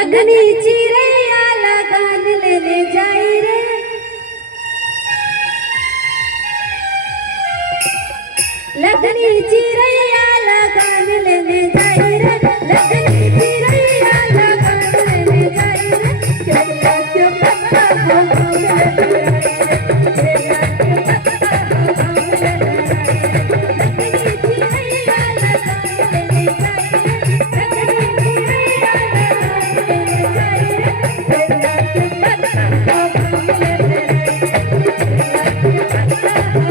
लगनी चिड़ैया लगन लेने जाई रे लगनी चिड़ैया लगन लेने जाई रे लगनी चिड़ैया लगन लेने जाई रे केला के पत्ता हम लेने जाई रे केला के पत्ता हम लेने जाई रे लगनी चिड़ैया लगन लेने जाई रे लगनी चिड़ैया लगन लेने जाई रे केला के पत्ता हम लेने जाई रे केला के पत्ता हम